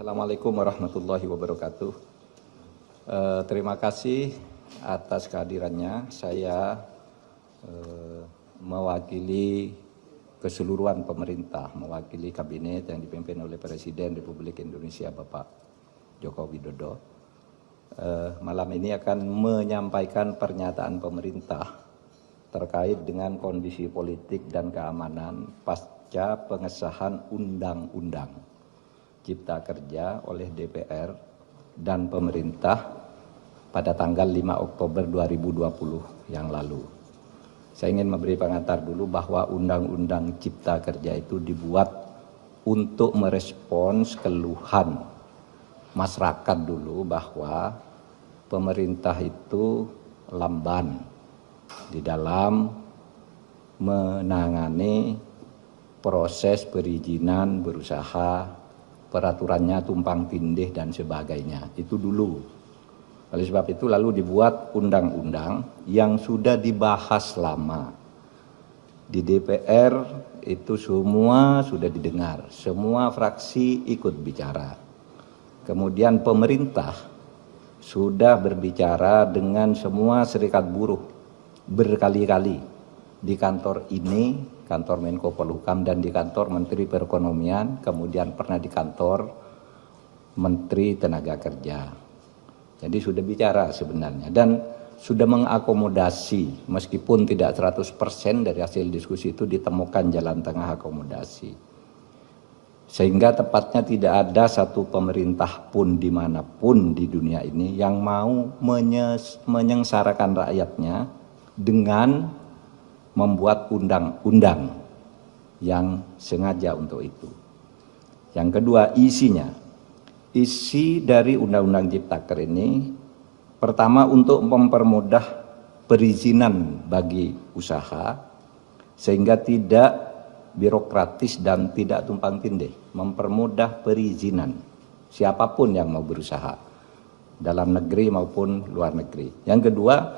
Assalamualaikum warahmatullahi wabarakatuh. Terima kasih atas kehadirannya. Saya mewakili keseluruhan pemerintah, mewakili kabinet yang dipimpin oleh Presiden Republik Indonesia Bapak Joko Widodo. Malam ini akan menyampaikan pernyataan pemerintah terkait dengan kondisi politik dan keamanan pasca pengesahan Undang-Undang Cipta Kerja oleh DPR dan pemerintah pada tanggal 5 Oktober 2020 yang lalu. Saya ingin memberi pengantar dulu bahwa Undang-Undang Cipta Kerja itu dibuat untuk merespons keluhan masyarakat dulu bahwa pemerintah itu lamban di dalam menangani proses perizinan berusaha, peraturannya tumpang tindih dan sebagainya. Itu dulu. Oleh sebab itu lalu dibuat undang-undang yang sudah dibahas lama. Di DPR itu semua sudah didengar, semua fraksi ikut bicara. Kemudian pemerintah sudah berbicara dengan semua serikat buruh berkali-kali di kantor ini, kantor Menko Polhukam, dan di kantor Menteri Perekonomian, kemudian pernah di kantor Menteri Tenaga Kerja. Jadi sudah bicara sebenarnya dan sudah mengakomodasi, meskipun tidak 100% dari hasil diskusi itu ditemukan jalan tengah akomodasi. Sehingga tepatnya tidak ada satu pemerintah pun dimanapun di dunia ini yang mau menyengsarakan rakyatnya dengan membuat undang-undang yang sengaja untuk itu. Yang kedua, isinya. Isi dari Undang-Undang Ciptaker ini pertama untuk mempermudah perizinan bagi usaha sehingga tidak birokratis dan tidak tumpang tindih, mempermudah perizinan siapapun yang mau berusaha dalam negeri maupun luar negeri. Yang kedua,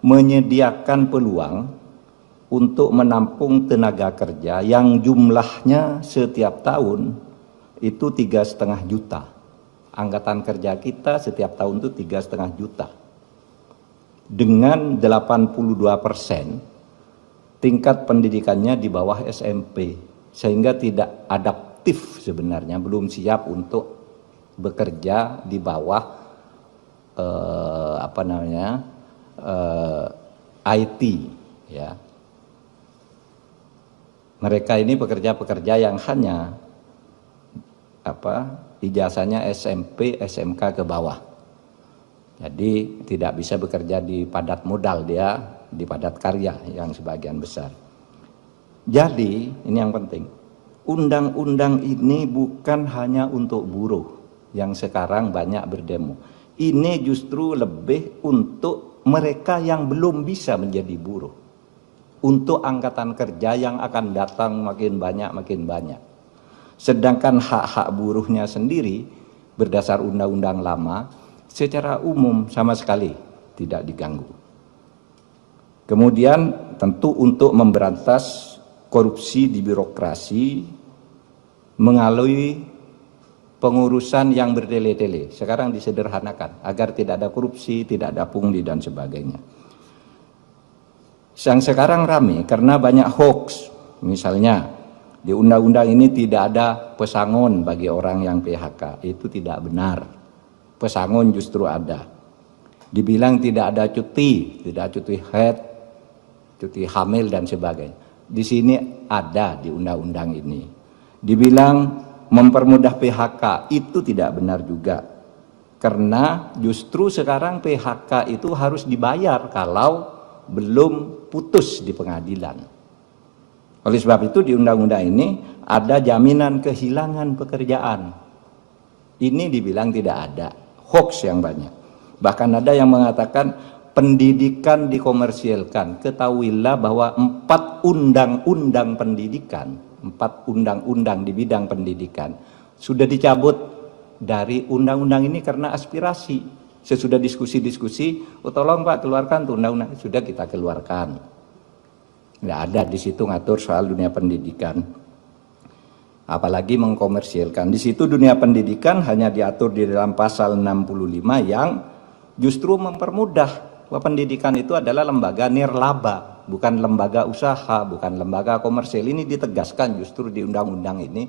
menyediakan peluang untuk menampung tenaga kerja yang jumlahnya setiap tahun itu 3,5 juta. Angkatan kerja kita setiap tahun itu 3,5 juta. Dengan 82% tingkat pendidikannya di bawah SMP, sehingga tidak adaptif sebenarnya, belum siap untuk bekerja di bawah IT, ya. Mereka ini pekerja-pekerja yang hanya ijazahnya SMP, SMK ke bawah. Jadi tidak bisa bekerja di padat modal, dia di padat karya yang sebagian besar. Jadi ini yang penting. Undang-undang ini bukan hanya untuk buruh yang sekarang banyak berdemo. Ini justru lebih untuk mereka yang belum bisa menjadi buruh. Untuk angkatan kerja yang akan datang makin banyak. Sedangkan hak-hak buruhnya sendiri berdasar undang-undang lama secara umum sama sekali tidak diganggu. Kemudian tentu untuk memberantas korupsi di birokrasi melalui pengurusan yang bertele-tele. Sekarang disederhanakan agar tidak ada korupsi, tidak ada pungli dan sebagainya. Yang sekarang rame karena banyak hoax. Misalnya di undang-undang ini tidak ada pesangon bagi orang yang PHK. Itu tidak benar. Pesangon justru ada. Dibilang tidak ada cuti, tidak cuti haid, cuti hamil dan sebagainya. Di sini ada di undang-undang ini. Dibilang mempermudah PHK, itu tidak benar juga. Karena justru sekarang PHK itu harus dibayar kalau belum putus di pengadilan. Oleh sebab itu di undang-undang ini ada jaminan kehilangan pekerjaan. Ini dibilang tidak ada, hoax yang banyak. Bahkan ada yang mengatakan pendidikan dikomersialkan. Ketahuilah bahwa 4 undang-undang pendidikan, 4 undang-undang di bidang pendidikan sudah dicabut dari undang-undang ini karena aspirasi. Sesudah diskusi-diskusi, tolong Pak keluarkan tuh undang-undang, sudah kita keluarkan. Nggak ada di situ ngatur soal dunia pendidikan. apalagi mengkomersilkan. Di situ dunia pendidikan hanya diatur di dalam pasal 65 yang justru mempermudah bahwa pendidikan itu adalah lembaga nirlaba, bukan lembaga usaha, bukan lembaga komersil. Ini ditegaskan justru di undang-undang ini,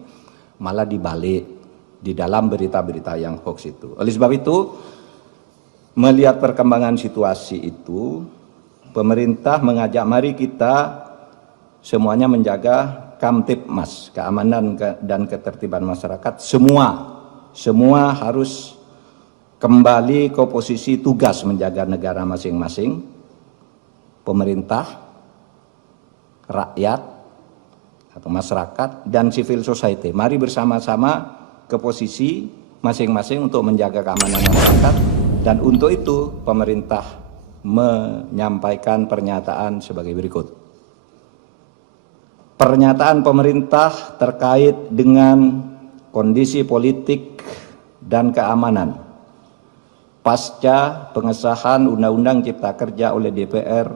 malah dibalik di dalam berita-berita yang hoax itu. Oleh sebab itu, melihat perkembangan situasi itu, pemerintah mengajak mari kita semuanya menjaga Kamtibmas, keamanan dan ketertiban masyarakat, semua harus kembali ke posisi tugas menjaga negara masing-masing, pemerintah, rakyat atau masyarakat, dan civil society. Mari bersama-sama ke posisi masing-masing untuk menjaga keamanan masyarakat, dan untuk itu pemerintah menyampaikan pernyataan sebagai berikut. Pernyataan pemerintah terkait dengan kondisi politik dan keamanan pasca pengesahan Undang-Undang Cipta Kerja oleh DPR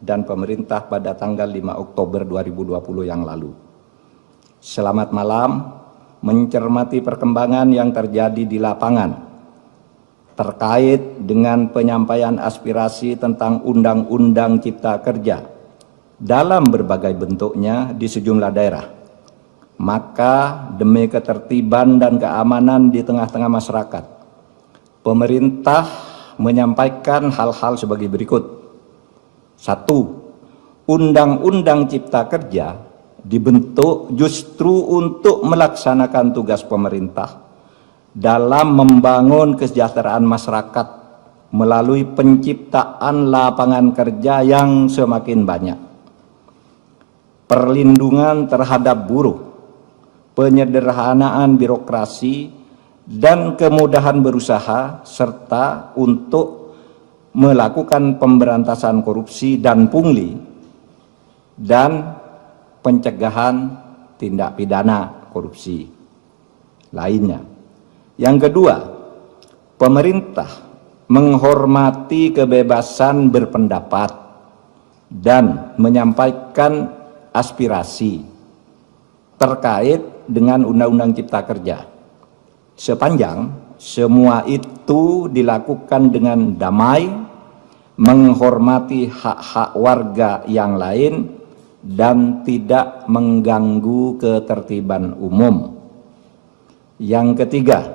dan pemerintah pada tanggal 5 Oktober 2020 yang lalu. Selamat malam, mencermati perkembangan yang terjadi di lapangan terkait dengan penyampaian aspirasi tentang Undang-Undang Cipta Kerja dalam berbagai bentuknya di sejumlah daerah. Maka demi ketertiban dan keamanan di tengah-tengah masyarakat, pemerintah menyampaikan hal-hal sebagai berikut. 1. Undang-Undang Cipta Kerja dibentuk justru untuk melaksanakan tugas pemerintah dalam membangun kesejahteraan masyarakat melalui penciptaan lapangan kerja yang semakin banyak, perlindungan terhadap buruh, penyederhanaan birokrasi, dan kemudahan berusaha, serta untuk melakukan pemberantasan korupsi dan pungli, dan pencegahan tindak pidana korupsi lainnya. Yang kedua, pemerintah menghormati kebebasan berpendapat dan menyampaikan aspirasi terkait dengan Undang-Undang Cipta Kerja, sepanjang semua itu dilakukan dengan damai, menghormati hak-hak warga yang lain, dan tidak mengganggu ketertiban umum. Yang ketiga,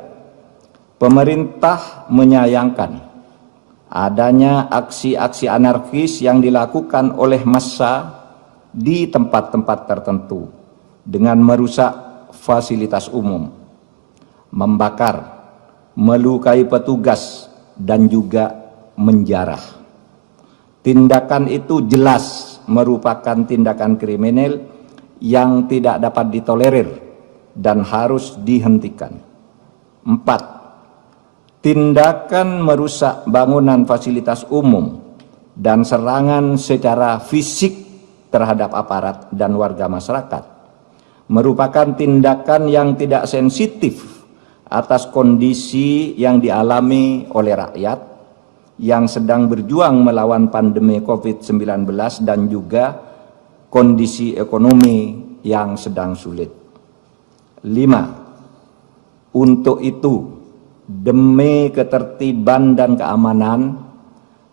pemerintah menyayangkan adanya aksi-aksi anarkis yang dilakukan oleh massa di tempat-tempat tertentu dengan merusak fasilitas umum, membakar, melukai petugas, dan juga menjarah. Tindakan itu jelas merupakan tindakan kriminal yang tidak dapat ditolerir dan harus dihentikan. 4. Tindakan merusak bangunan fasilitas umum dan serangan secara fisik terhadap aparat dan warga masyarakat merupakan tindakan yang tidak sensitif atas kondisi yang dialami oleh rakyat yang sedang berjuang melawan pandemi COVID-19 dan juga kondisi ekonomi yang sedang sulit. 5. Untuk itu, demi ketertiban dan keamanan,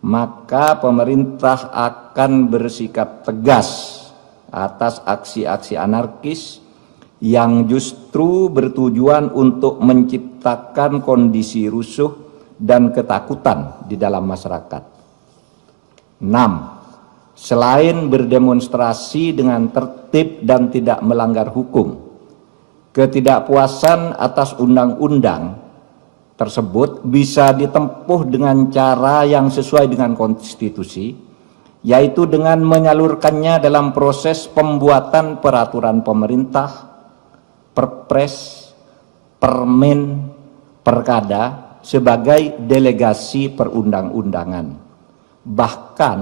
maka pemerintah akan bersikap tegas atas aksi-aksi anarkis yang justru bertujuan untuk menciptakan kondisi rusuh dan ketakutan di dalam masyarakat. 6. Selain berdemonstrasi dengan tertib dan tidak melanggar hukum, ketidakpuasan atas undang-undang tersebut bisa ditempuh dengan cara yang sesuai dengan konstitusi, yaitu dengan menyalurkannya dalam proses pembuatan peraturan pemerintah, perpres, permen, perkada sebagai delegasi perundang-undangan. Bahkan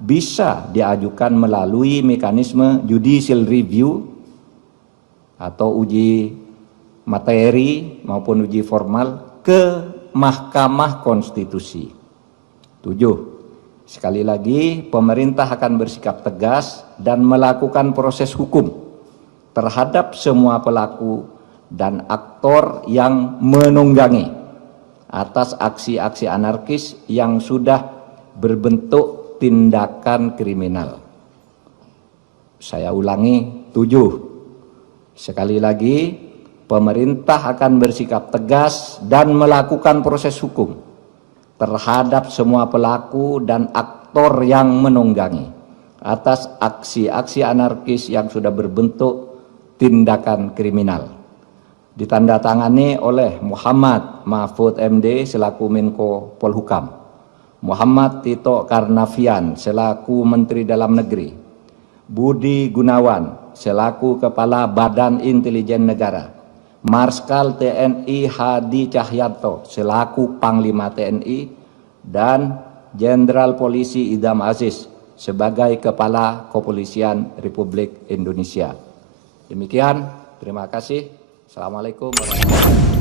bisa diajukan melalui mekanisme judicial review atau uji materi maupun uji formal ke Mahkamah Konstitusi. 7. Sekali lagi, pemerintah akan bersikap tegas dan melakukan proses hukum terhadap semua pelaku dan aktor yang menunggangi atas aksi-aksi anarkis yang sudah berbentuk tindakan kriminal. Saya ulangi, 7. Sekali lagi, pemerintah akan bersikap tegas dan melakukan proses hukum terhadap semua pelaku dan aktor yang menunggangi atas aksi-aksi anarkis yang sudah berbentuk tindakan kriminal. Ditandatangani oleh Muhammad Mahfud MD selaku Menko Polhukam, Muhammad Tito Karnavian selaku Menteri Dalam Negeri, Budi Gunawan selaku Kepala Badan Intelijen Negara, Marskal TNI Hadi Cahyanto selaku Panglima TNI, dan Jenderal Polisi Idham Aziz sebagai Kepala Kepolisian Republik Indonesia. Demikian, terima kasih. Assalamualaikum warahmatullahi wabarakatuh.